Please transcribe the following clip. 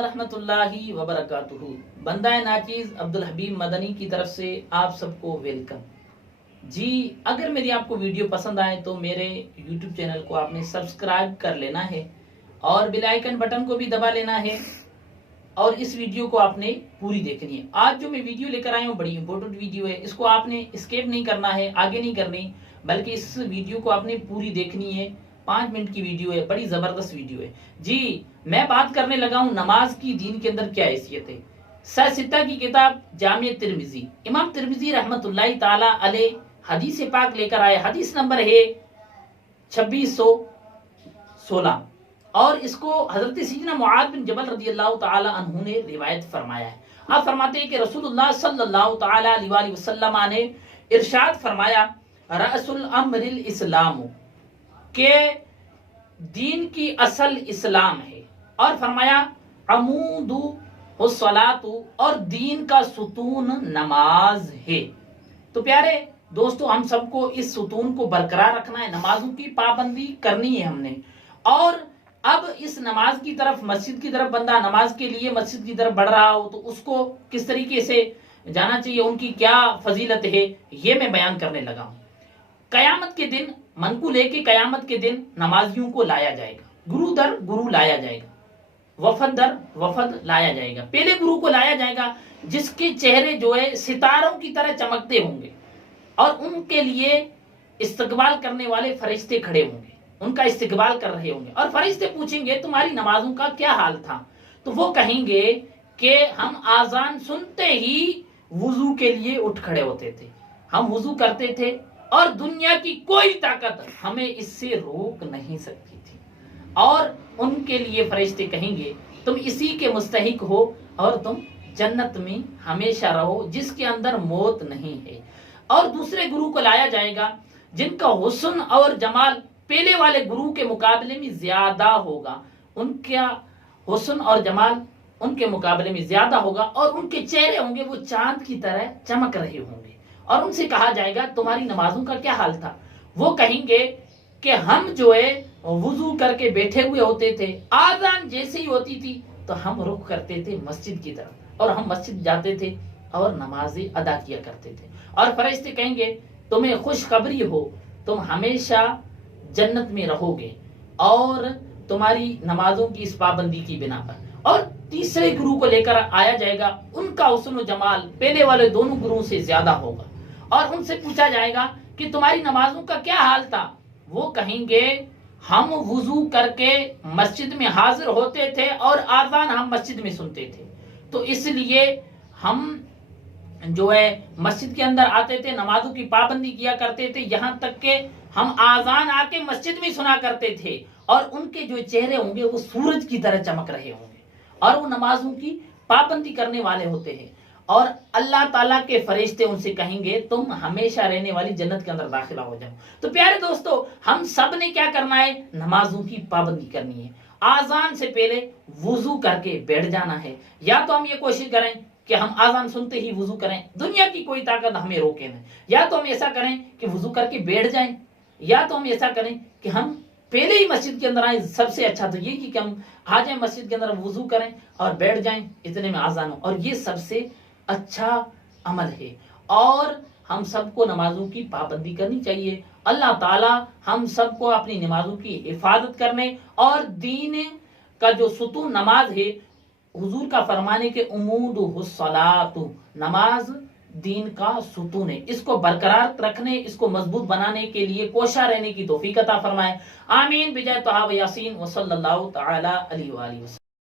ورحمۃ اللہ وبرکاتہ۔ بندہ ناچیز عبدالحبیب مدنی کی طرف سے آپ سب کو ویلکم۔ جی اگر میری آپ کو ویڈیو پسند آئے تو میرے یوٹیوب چینل کو آپ نے سبسکرائب کر لینا ہے اور بیل آئیکن بٹن کو بھی دبا لینا ہے، اور اس ویڈیو کو آپ نے پوری دیکھنی ہے۔ آج جو میں ویڈیو لے کر آیا ہوں بڑی امپورٹنٹ ویڈیو ہے، اس کو آپ نے اسکیپ نہیں کرنا ہے، آگے نہیں کرنی، بلکہ اس ویڈیو کو آپ نے پوری دیکھنی ہے۔ 5 منٹ کی ویڈیو ہے، بڑی زبردست ویڈیو ہے۔ جی میں بات کرنے لگا ہوں نماز کی دین کے اندر کیا حیثیت ہے۔ ستہ کی کتاب جامع ترمذی، امام ترمذی رحمت اللہ تعالی علیہ حدیث پاک لے کر آئے۔ حدیث نمبر ہے 2616، اور اس کو حضرت سیدنا معاذ بن جبل رضی اللہ تعالی عنہ نے روایت فرمایا ہے۔ آپ فرماتے ہیں کہ رسول اللہ صلی اللہ تعالی علیہ وآلہ وسلم نے ارشاد فرمایا، رأس الامر الاسلام، کہ دین کی اصل اسلام ہے، اور فرمایا عمود الصلاۃ، اور دین کا ستون نماز ہے۔ تو پیارے دوستو، ہم سب کو اس ستون کو برقرار رکھنا ہے، نمازوں کی پابندی کرنی ہے ہم نے۔ اور اب اس نماز کی طرف، مسجد کی طرف بندہ نماز کے لیے مسجد کی طرف بڑھ رہا ہو تو اس کو کس طریقے سے جانا چاہیے، ان کی کیا فضیلت ہے، یہ میں بیان کرنے لگا ہوں۔ قیامت کے دن منقول ہے کہ قیامت کے دن نمازیوں کو لایا جائے گا، گرو در گرو لایا جائے گا، وفد در وفد لایا جائے گا۔ پہلے گرو کو لایا جائے گا جس کے چہرے جو ہے ستاروں کی طرح چمکتے ہوں گے، اور ان کے لیے استقبال کرنے والے فرشتے کھڑے ہوں گے، ان کا استقبال کر رہے ہوں گے، اور فرشتے پوچھیں گے تمہاری نمازوں کا کیا حال تھا؟ تو وہ کہیں گے کہ ہم آذان سنتے ہی وضو کے لیے اٹھ کھڑے ہوتے تھے، ہم وضو کرتے تھے، اور دنیا کی کوئی طاقت ہمیں اس سے روک نہیں سکتی تھی۔ اور ان کے لیے فرشتے کہیں گے تم اسی کے مستحق ہو، اور تم جنت میں ہمیشہ رہو جس کے اندر موت نہیں ہے۔ اور دوسرے گرو کو لایا جائے گا جن کا حسن اور جمال پہلے والے گرو کے مقابلے میں زیادہ ہوگا، ان کا حسن اور جمال ان کے مقابلے میں زیادہ ہوگا، اور ان کے چہرے ہوں گے وہ چاند کی طرح چمک رہے ہوں گے، اور ان سے کہا جائے گا تمہاری نمازوں کا کیا حال تھا؟ وہ کہیں گے کہ ہم جو ہے وضو کر کے بیٹھے ہوئے ہوتے تھے، آذان جیسے ہی ہوتی تھی تو ہم رخ کرتے تھے مسجد کی طرف، اور ہم مسجد جاتے تھے اور نمازیں ادا کیا کرتے تھے۔ اور فرشتے کہیں گے تمہیں خوشخبری ہو، تم ہمیشہ جنت میں رہو گے، اور تمہاری نمازوں کی اس پابندی کی بنا پر۔ اور تیسرے گرو کو لے کر آیا جائے گا، ان کا حسن و جمال پہلے والے دونوں گروؤں سے زیادہ ہوگا، اور ان سے پوچھا جائے گا کہ تمہاری نمازوں کا کیا حال تھا؟ وہ کہیں گے ہم وضو کر کے مسجد میں حاضر ہوتے تھے، اور آذان ہم مسجد میں سنتے تھے، تو اس لیے ہم جو ہے مسجد کے اندر آتے تھے، نمازوں کی پابندی کیا کرتے تھے، یہاں تک کہ ہم آذان آ کے مسجد میں سنا کرتے تھے، اور ان کے جو چہرے ہوں گے وہ سورج کی طرح چمک رہے ہوں گے، اور وہ نمازوں کی پابندی کرنے والے ہوتے ہیں، اور اللہ تعالیٰ کے فرشتے ان سے کہیں گے تم ہمیشہ رہنے والی جنت کے اندر داخلہ ہو جاؤ۔ تو پیارے دوستو، ہم سب نے کیا کرنا ہے؟ نمازوں کی پابندی کرنی ہے، آذان سے پہلے وضو کر کے بیٹھ جانا ہے۔ یا تو ہم یہ کوشش کریں کہ ہم آذان سنتے ہی وضو کریں، دنیا کی کوئی طاقت ہمیں روکے نہیں، یا تو ہم ایسا کریں کہ وضو کر کے بیٹھ جائیں، یا تو ہم ایسا کریں کہ ہم پہلے ہی مسجد کے اندر آئیں۔ سب سے اچھا تو یہ کہ ہم آ جائیں مسجد کے اندر، وضو کریں اور بیٹھ جائیں، اتنے میں آذان ہو، اور یہ سب سے اچھا عمل ہے۔ اور ہم سب کو نمازوں کی پابندی کرنی چاہیے۔ اللہ تعالی ہم سب کو اپنی نمازوں کی حفاظت کرنے، اور دین کا جو ستون نماز ہے، حضور کا فرمانے کے عمود الصلاۃ، نماز دین کا ستون ہے، اس کو برقرار رکھنے، اس کو مضبوط بنانے کے لیے کوشاں رہنے کی توفیق عطا فرمائے۔ آمین بجائے طہ و یاسین و صلی اللہ تعالی علیہ وآلہ وسلم۔